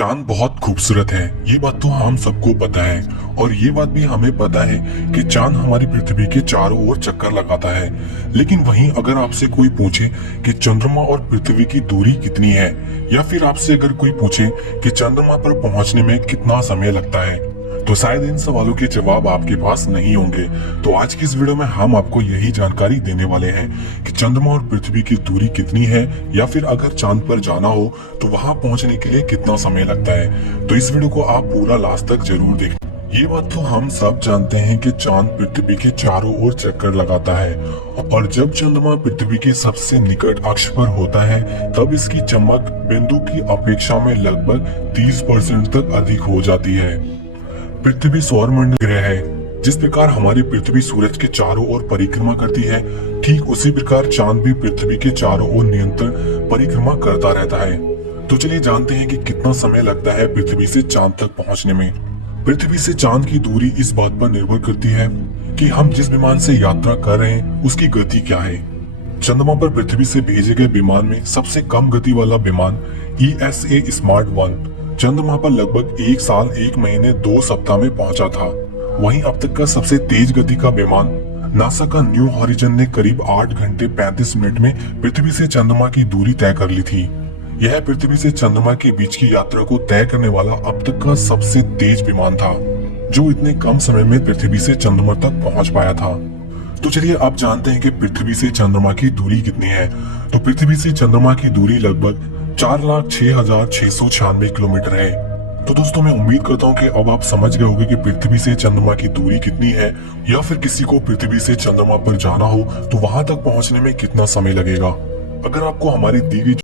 चांद बहुत खूबसूरत है, ये बात तो हम सबको पता है। और ये बात भी हमें पता है कि चांद हमारी पृथ्वी के चारों ओर चक्कर लगाता है। लेकिन वहीं अगर आपसे कोई पूछे कि चंद्रमा और पृथ्वी की दूरी कितनी है, या फिर आपसे अगर कोई पूछे कि चंद्रमा पर पहुंचने में कितना समय लगता है, तो शायद इन सवालों के जवाब आपके पास नहीं होंगे। तो आज की इस वीडियो में हम आपको यही जानकारी देने वाले हैं कि चंद्रमा और पृथ्वी की दूरी कितनी है, या फिर अगर चांद पर जाना हो तो वहां पहुंचने के लिए कितना समय लगता है। तो इस वीडियो को आप पूरा लास्ट तक जरूर देखें। ये बात तो हम सब जानते हैं कि चांद पृथ्वी के चारों ओर चक्कर लगाता है, और जब चंद्रमा पृथ्वी के सबसे निकट अक्ष पर होता है तब इसकी चमक बिंदु की अपेक्षा में लगभग 30% तक अधिक हो जाती है। पृथ्वी सौरमंडल ग्रह है। जिस प्रकार हमारी पृथ्वी सूरज के चारों ओर परिक्रमा करती है, ठीक उसी प्रकार चांद भी पृथ्वी के चारों ओर निरंतर परिक्रमा करता रहता है। तो चलिए जानते हैं कि कितना समय लगता है पृथ्वी से चांद तक पहुंचने में। पृथ्वी से चांद की दूरी इस बात पर निर्भर करती है कि हम जिस विमान से यात्रा कर रहे हैं उसकी गति क्या है। चंद्रमा पर पृथ्वी से भेजे गए विमान में सबसे कम गति वाला विमान ESA स्मार्ट 1 चंद्रमा पर लगभग 1 साल 1 महीने 2 सप्ताह में पहुंचा था। वहीं अब तक का सबसे तेज गति का विमान नासा का न्यू हॉरिजन ने करीब 8 घंटे 35 मिनट में पृथ्वी से चंद्रमा की दूरी तय कर ली थी। यह पृथ्वी से चंद्रमा के बीच की यात्रा को तय करने वाला अब तक का सबसे तेज विमान था, जो इतने कम समय में पृथ्वी से चंद्रमा तक पहुंच पाया था। तो चलिए अब जानते हैं कि पृथ्वी से चंद्रमा की दूरी कितनी है। तो पृथ्वी से चंद्रमा की दूरी लगभग 4,06,696 किलोमीटर है। तो दोस्तों मैं उम्मीद करता हूँ कि अब आप समझ गए होंगे कि पृथ्वी से चंद्रमा की दूरी कितनी है, या फिर किसी को पृथ्वी से चंद्रमा पर जाना हो तो वहां तक पहुंचने में कितना समय लगेगा। अगर आपको हमारी दी गई